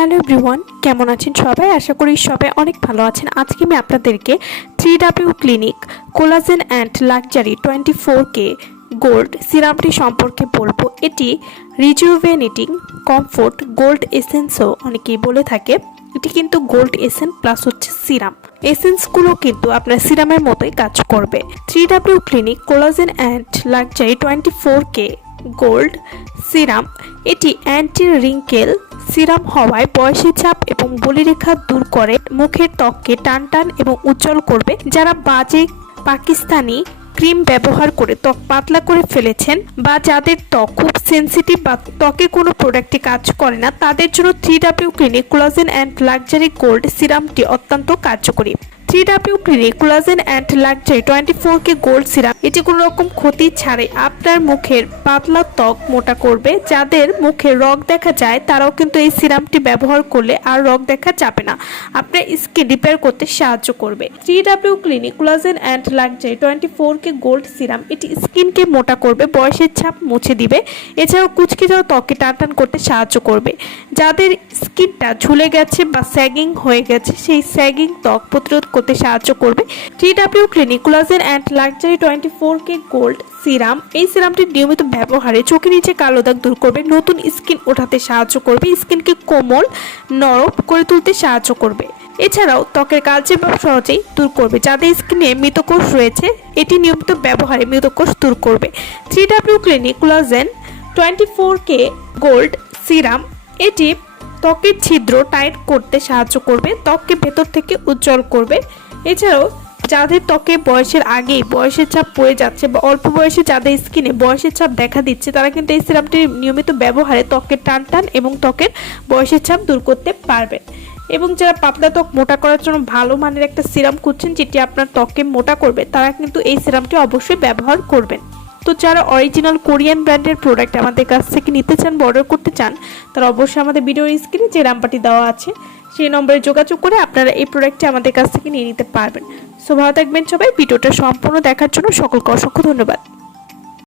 Hello everyone, কেমন আছেন সবাই? আশা করি সবাই অনেক ভালো আছেন। আজকে আমি আপনাদেরকে 3W clinic collagen and luxury 24K gold সিরামটি সম্পর্কে বলবো। এটি রিজুভেনেটিং কমফোর্ট গোল্ড এসেন্সও অনেকেই বলে থাকে। এটি কিন্তু গোল্ড এসেন্স প্লাস হচ্ছে সিরাম। এসেন্সগুলো কিন্তু আপনার সিরামের মতোই কাজ করবে। 3W clinic collagen and luxury 24K gold serum এটি অ্যান্টি রিঙ্কেল সিরাম হওয়ায় বয়সের ছাপ এবং বলিরেখা দূর করে, মুখের ত্বককে টান টান এবং উজ্জ্বল করবে। যারা বাজে পাকিস্তানি ক্রিম ব্যবহার করে ত্বক পাতলা করে ফেলেছেন বা যাদের ত্বক খুব সেন্সিটিভ বা ত্বকে কোনো প্রোডাক্টে কাজ করে না, তাদের জন্য 3W clinic collagen and luxury gold সিরামটি অত্যন্ত কার্যকরী। 3W clinic collagen and luxury 24K gold serum এটি কোনো রকম ক্ষতি ছাড়াই আপনার মুখের পাতলা ত্বক মোটা করবে। যাদের মুখে রগ দেখা যায় তারাও কিন্তু এই সিরামটি ব্যবহার করলে আর রগ দেখা যাবে না, আপনার স্কিন রিপেয়ার করতে সাহায্য করবে। 3W clinic collagen and luxury 24K gold serum এটি স্কিনকে মোটা করবে, বয়সের ছাপ মুছে দিবে, এছাড়াও কুচকে যাওয়া ত্বককে টানটান করতে সাহায্য করবে। যাদের স্কিনটা ঝুলে গেছে বা স্যাগিং হয়ে গেছে, সেই স্যাগিং ত্বক প্রতিরোধ করতে সাহায্য করবে 3W clinic collagen and luxury 24K gold serum. এই সিরামটির নিয়মিত ব্যবহারে চোখের নিচে কালো দাগ দূর করবে, নতুন স্কিন ওঠাতে সাহায্য করবে, স্কিনকে কোমল নরম করে তুলতে সাহায্য করবে। এছাড়াও ত্বকের কালচে ভাব সহজেই দূর করবে। যাদের স্কিনে মৃতকোষ রয়েছে, এটি নিয়মিত ব্যবহারে মৃতকোষ দূর করবে। 3W clinic collagen 24K gold serum এটি ত্বকের ছিদ্র টাইট করতে সাহায্য করবে, ত্বককে ভেতর থেকে উজ্জ্বল করবে। এছাড়াও যাদের ত্বকে বয়সের আগেই বয়সের ছাপ পড়ে যাচ্ছে বা অল্প বয়সে যাদের স্কিনে বয়সের ছাপ দেখা দিচ্ছে, তারা কিন্তু এই সিরামটির নিয়মিত ব্যবহারে ত্বকের টান টান এবং ত্বকের বয়সের ছাপ দূর করতে পারবেন। এবং যারা পাতলা ত্বক মোটা করার জন্য ভালো মানের একটা সিরাম খুঁজছেন যেটি আপনার ত্বককে মোটা করবে, তারা কিন্তু এই সিরামটি অবশ্যই ব্যবহার করবেন। তো যারা অরিজিনাল কোরিয়ান ব্র্যান্ডের প্রোডাক্ট আমাদের কাছ থেকে নিতে চান বা অর্ডার করতে চান, তারা অবশ্যই আমাদের ভিডিওর স্ক্রিনে যে নাম্বারটি দেওয়া আছে সেই নম্বরে যোগাযোগ করে আপনারা এই প্রোডাক্টটি আমাদের কাছ থেকে নিয়ে নিতে পারবেন। সো ভালো থাকবেন সবাই। ভিডিওটা সম্পূর্ণ দেখার জন্য সকলকে অসংখ্য ধন্যবাদ।